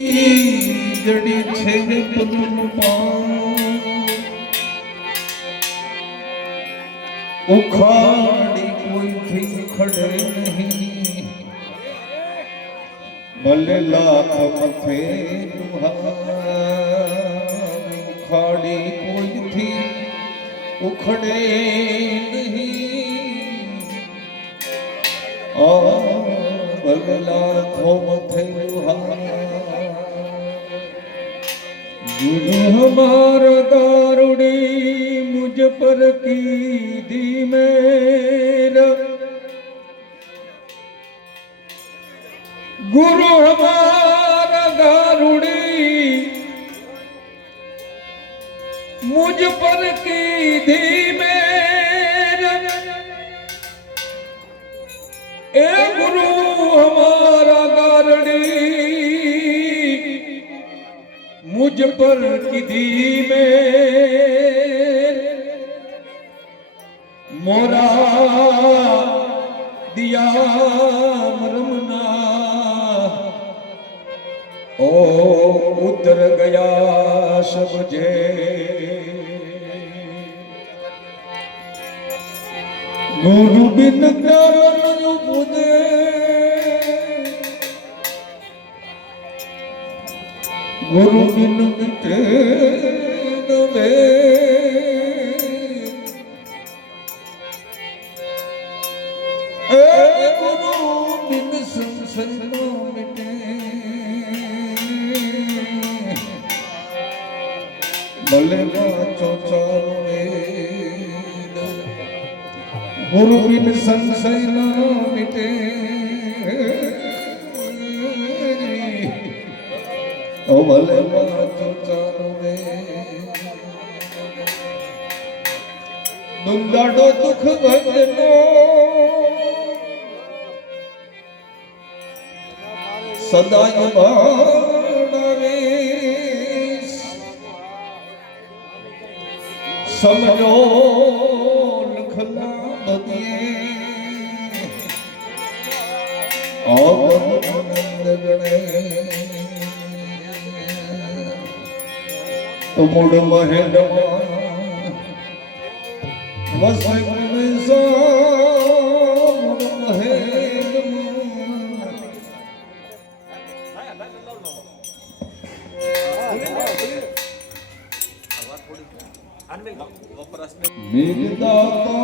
જડી છે પદનું ઉખાડી કોઈથી ખડે નહીં, ભલે લાખ મથે ઉખાડી કોઈથી ઉખડે નહીં, ભલે લાખો મથે गुरु हमारा दारुड़ी मुझ पर कीधी मेरा, गुरु हमारा दारुड़ी मुझ पर कीधी मेरा, ए गुरु हमारा दारुड़ी मुझ पर किधी में मोरा दिया मरमना, ओ उतर गया समझे गुरु बिन ज्ञान मुझे, गुरु बिन मिटे न वे, गुरु बिन संसार न मिटे, भले वाचो चारो वेद, गुरु बिन संसार न मिटे, ओ भले वाचो चारो वेद, दुंदाड़ो दुख भजनो सदाय भाड़ावे, समझो लखना बदिए आनंद गणे, तो मुड़ महलवा वसई में सा मुड़ महल मिलदाता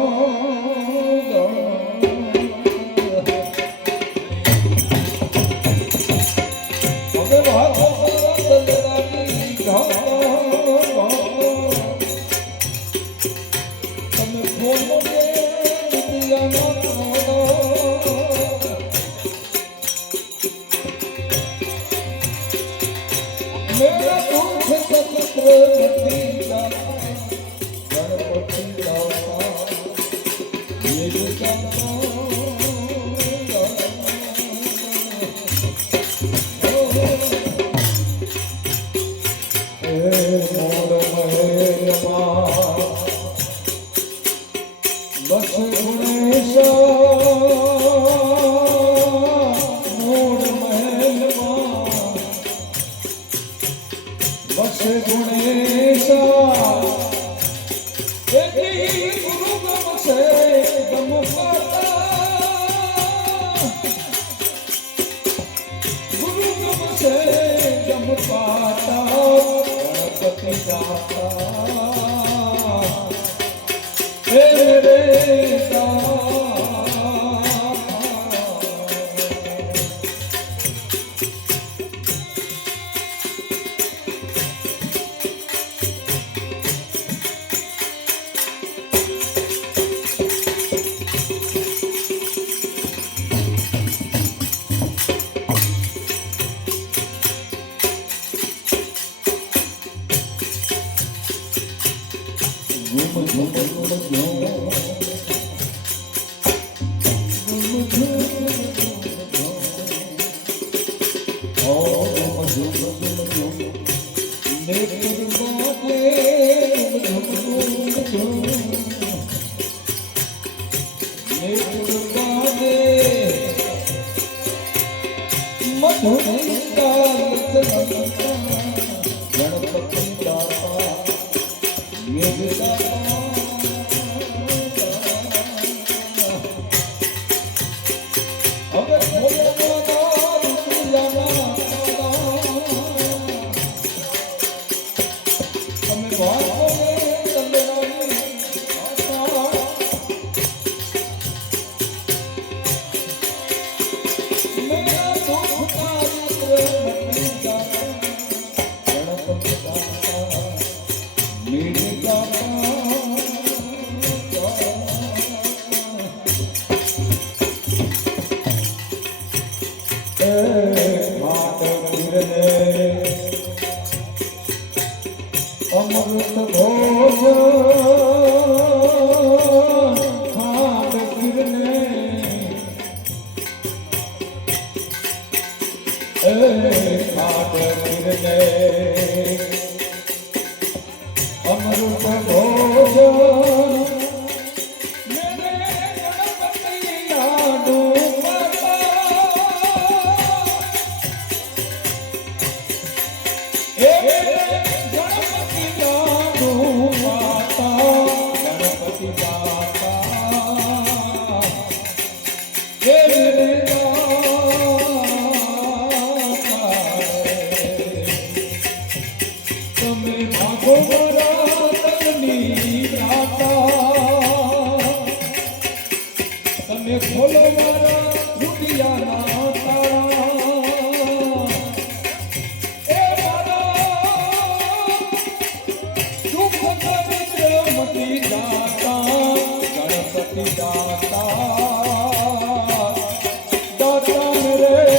मेरा दुख सत्र गणपति दाता ये मोर महलमा बस गुणेशा, मोर महलमा बस गुणेशा, गुरु गम से गम पाता, गुरु गम से गम पाता, गणपति दाता तेरे मधुर અમૃત ભોજ ખાંડ ગિરને ખાંડ ગિરને અમૃત ભોજ તમે ખોલો મારા દુનિયાના તાળા એ મારા દુઃખ દરિદ્ર મટી દાતા ગણપતિ દાતા દાતા મેરે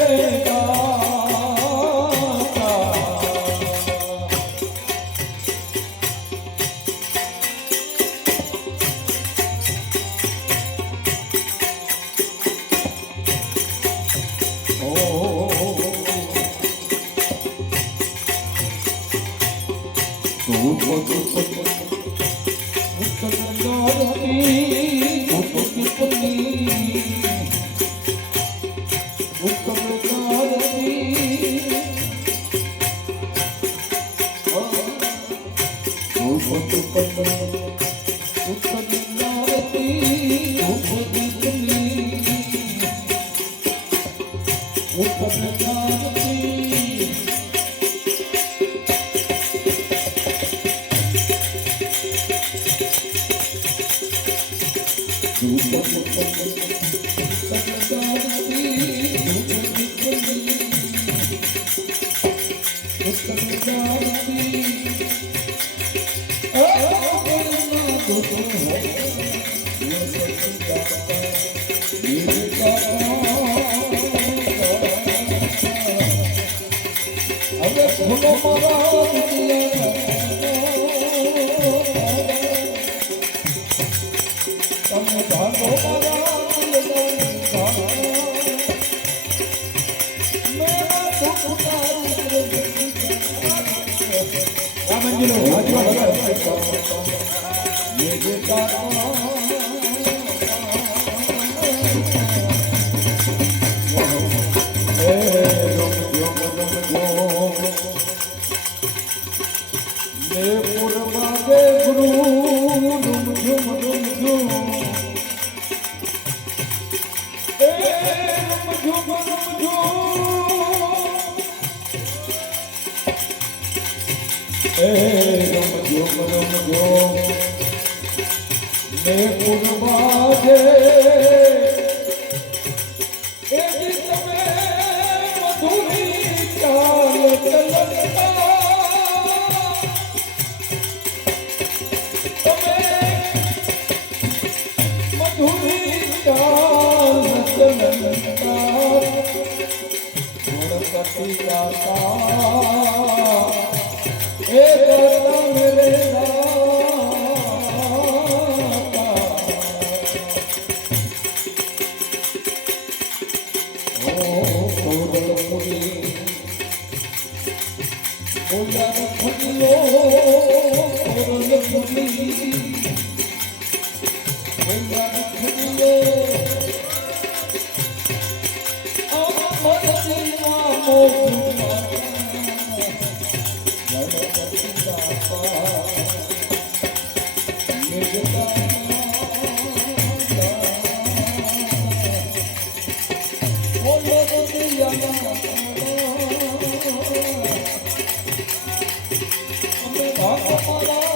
Oh,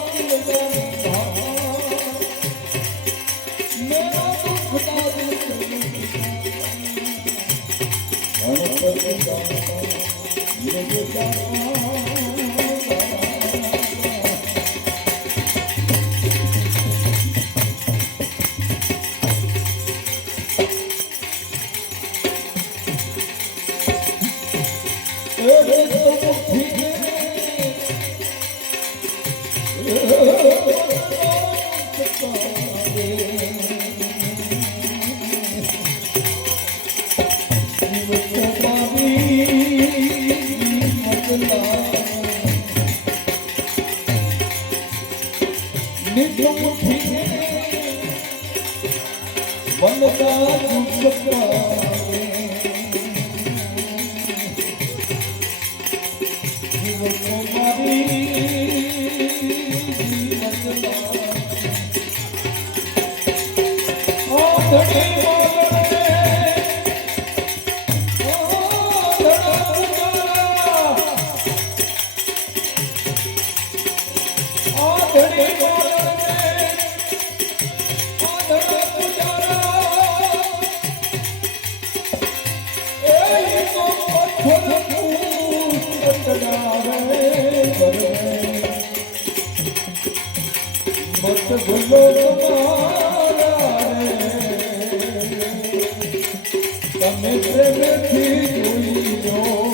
તમે પ્રેમથી જોઈ લો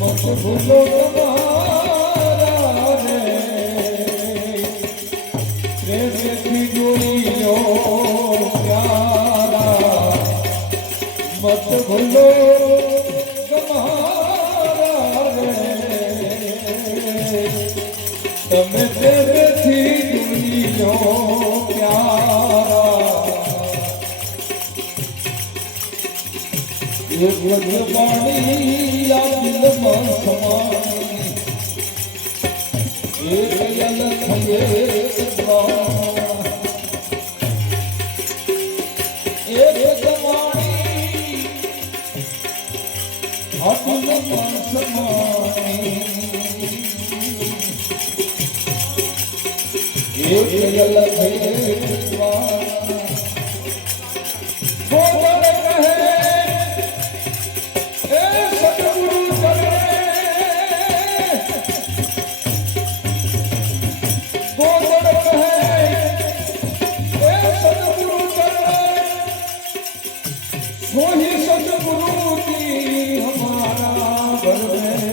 મત ભૂલો પ્રેમથી જોઈ લો તમે પ્રેમથી જોઈ લો પ્યારા એક વજ્રપાણી આ દિલમાં સમાણી એક અલગ એક સમાણી આ દિલમાં સમાણી એક અલગ वही सतगुरु की हमारा घर में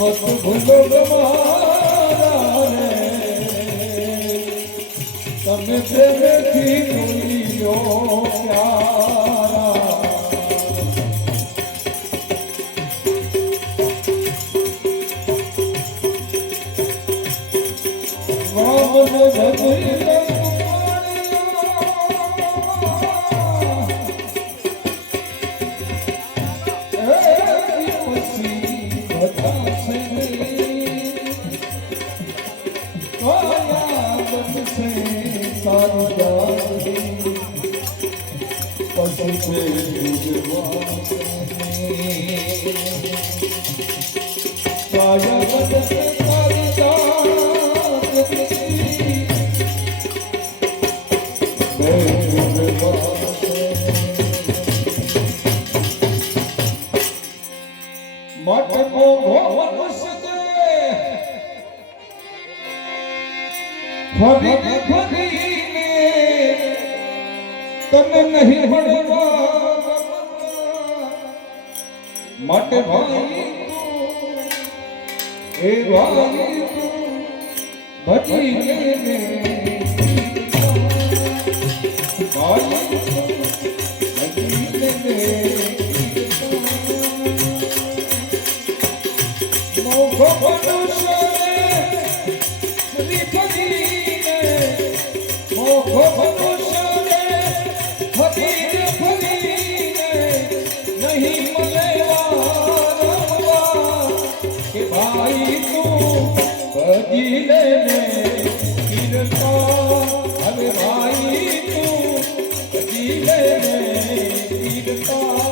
मत भूलो गवारा रे तमे प्रेमથી જોઈયો પ્યારા વામન ભજે ફરી ફરીને તને નહીં મળવા માટે ભાઈ એ ભાઈ ભજી લેને ભાઈ ભજી લેને મોઘો મનુષ્ય भाई तू भजी लेने कीर्तन अरे भाई तू भजी लेने कीर्तन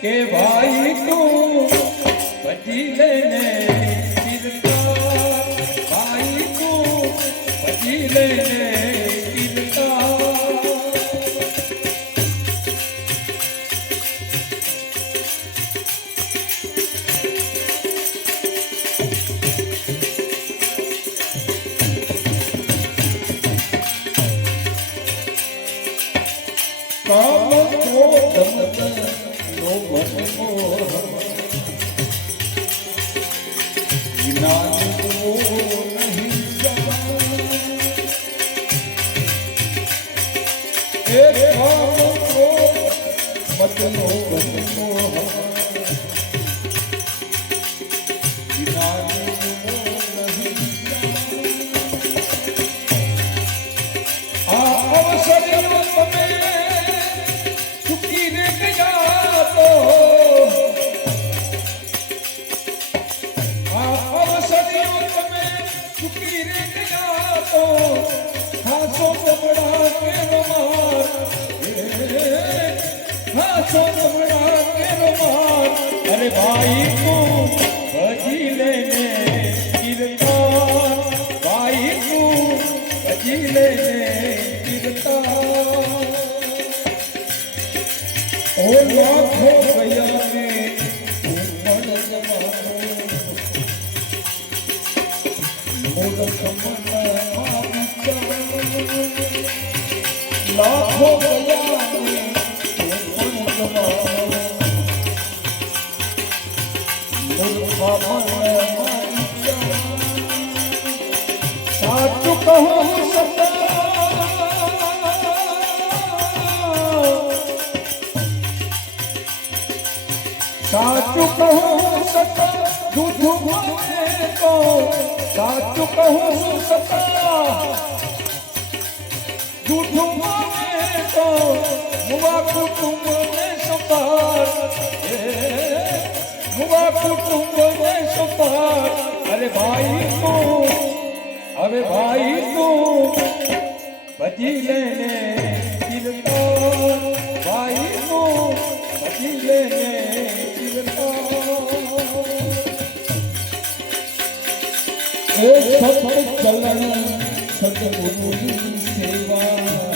के भाई तू भजी लेने कीर्तन भाई तू भजी लेने कीर्तन काम क्रोध સોમડા કે રમાર હા સોમડા કે રમાર અરે ભાઈ તું ભજી લેને કીર્તન ભાઈ તું ભજી લેને કીર્તન ઓ લાખો ગયા ને લાખો સાચું કહું સાચું કહું સતા જૂઠું બોલે તો સાચું કહું સતા જૂઠું બોલે તો મુવા કુટુંબને સંભાળ મુવા કુટુંબને સંભાળ અરે ભાઈ તું હવે ભાઈ તું બચી લેને કીર્તન ભાઈ તું બચી લેને એ સત ચલણ સદગુરુની સેવા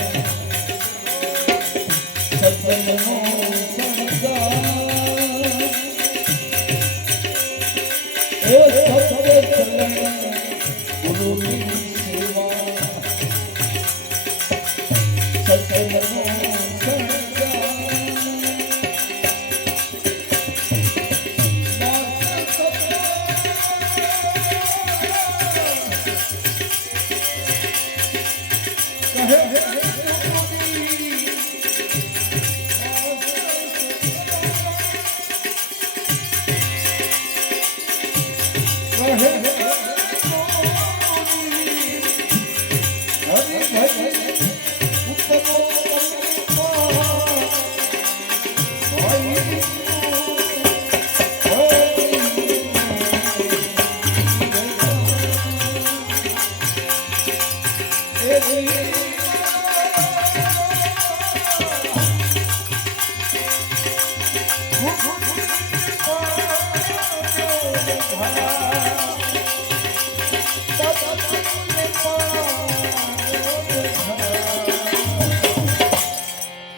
સદનો સંસાર એ સત ચલણ ગુરુની સેવા સદનો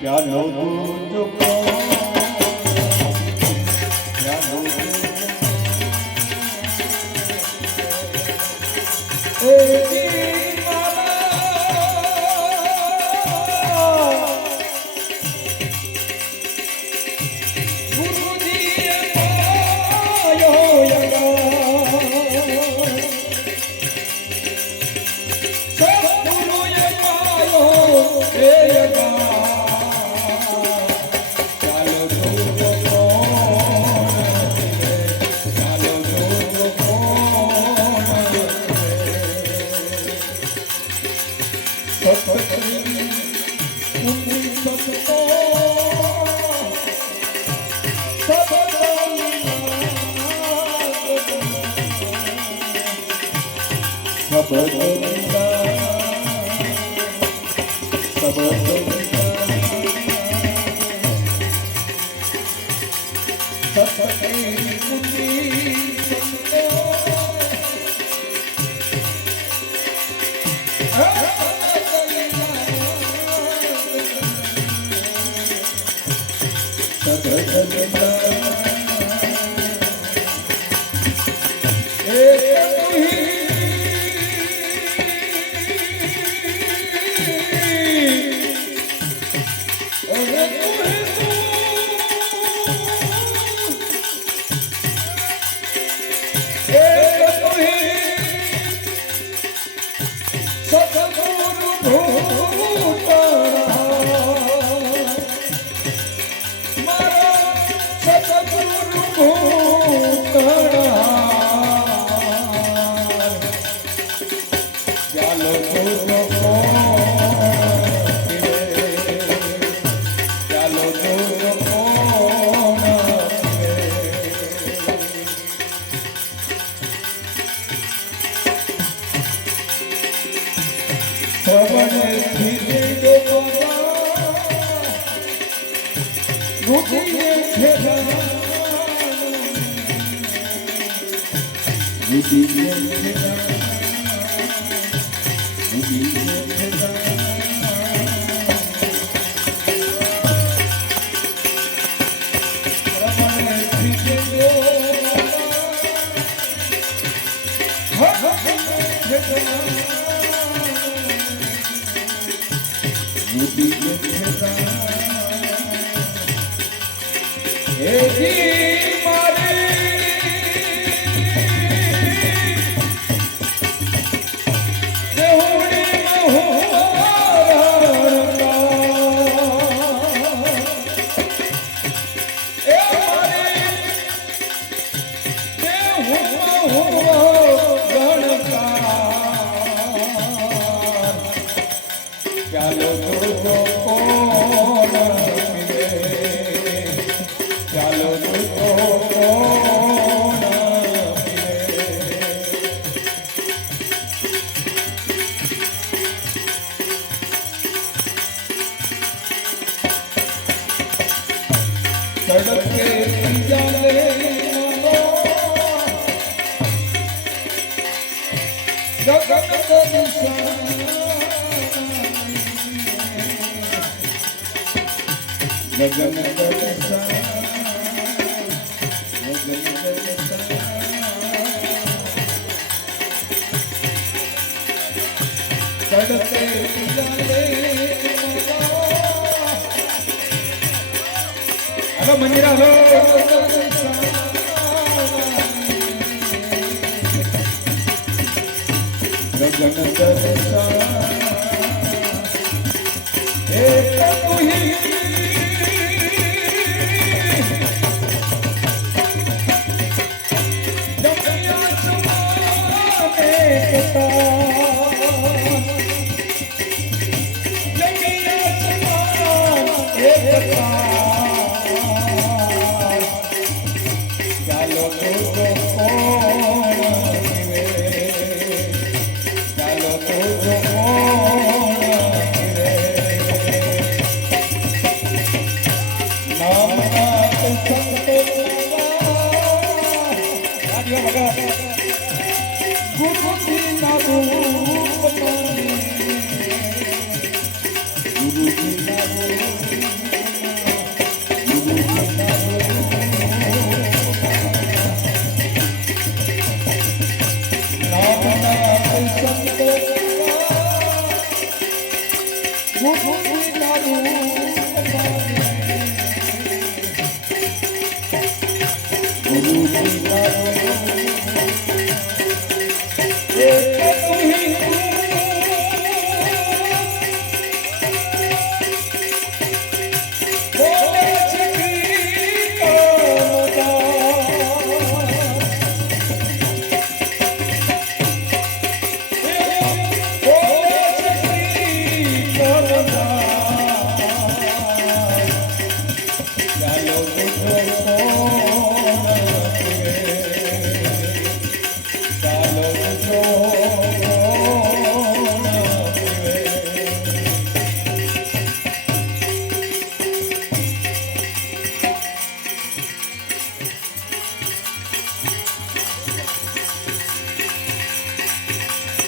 પ્યાલો દૂધ પ્યાલો રૂટી હેજી મારી દેહુડીમાં ચાલો જોજો કોણ મિલે ચાલો જોજો કોણ મિલે સડકે જાલે જગત લગન ચડતે હલો મંજીરા હલો લગન ચાલો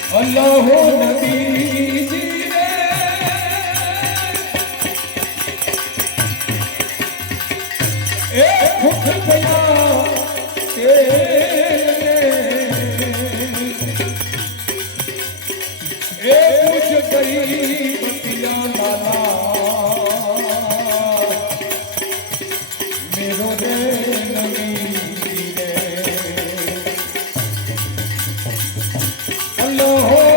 અલ્લાહ નબીજી રે એ ભૂખ ગયા તે એ પૂછ કરી બતિયા નાના મેરો રે નબીજી રે અલ્લાહ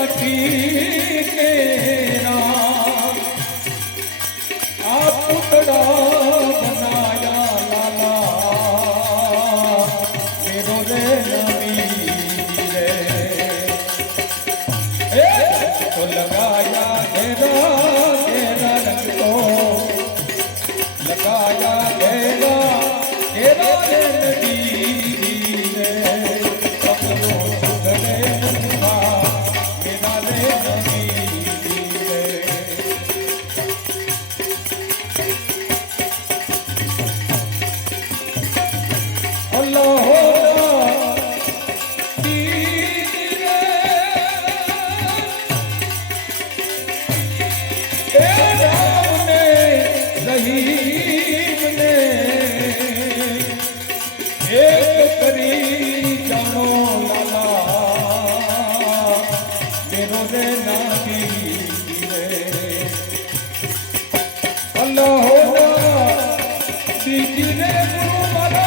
माटी के राम आप पुतड़ा बनाया लाला मेरो रे नबी रे तो लगाया घेरा घेरा रंग को लगाया घेरा घेरा रे नबी रे कमरो सुधरे मुखा घेरा रे नबी रे अल्लाह रहीम ने एक करी जानो लाला मेरो रे नाबी रे अल्लाह दीदी रे गुरु वाला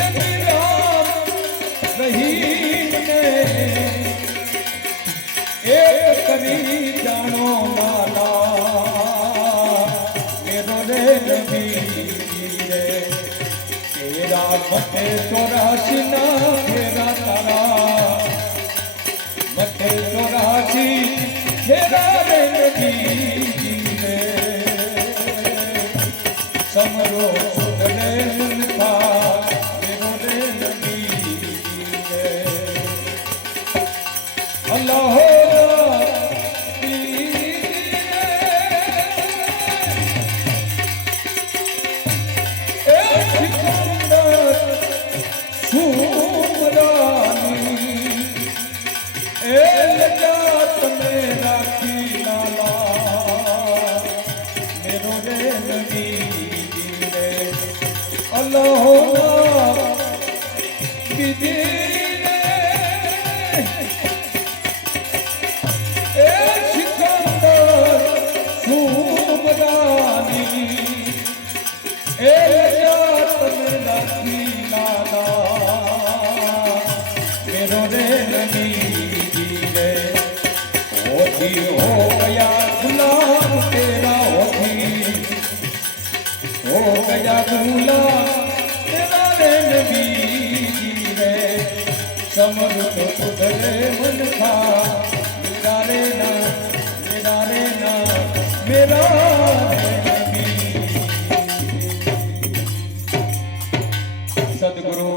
एक राम रहीम ने एक करी जानो लाला मेरो रे नबी रे तेरा मथे 84 ना तेरा तारा मथे 84 तेरा रे नबी रे समरो सुधरे मुनखा मेरो रे नबी रे अल्लाह हो गया गुलाम तेरा हो गया गुलाम तेरा रे नबी रे समरुत सुधरे मन खा मेरा रे ना मेरा रे ना मेरा रे नबी सदगुरु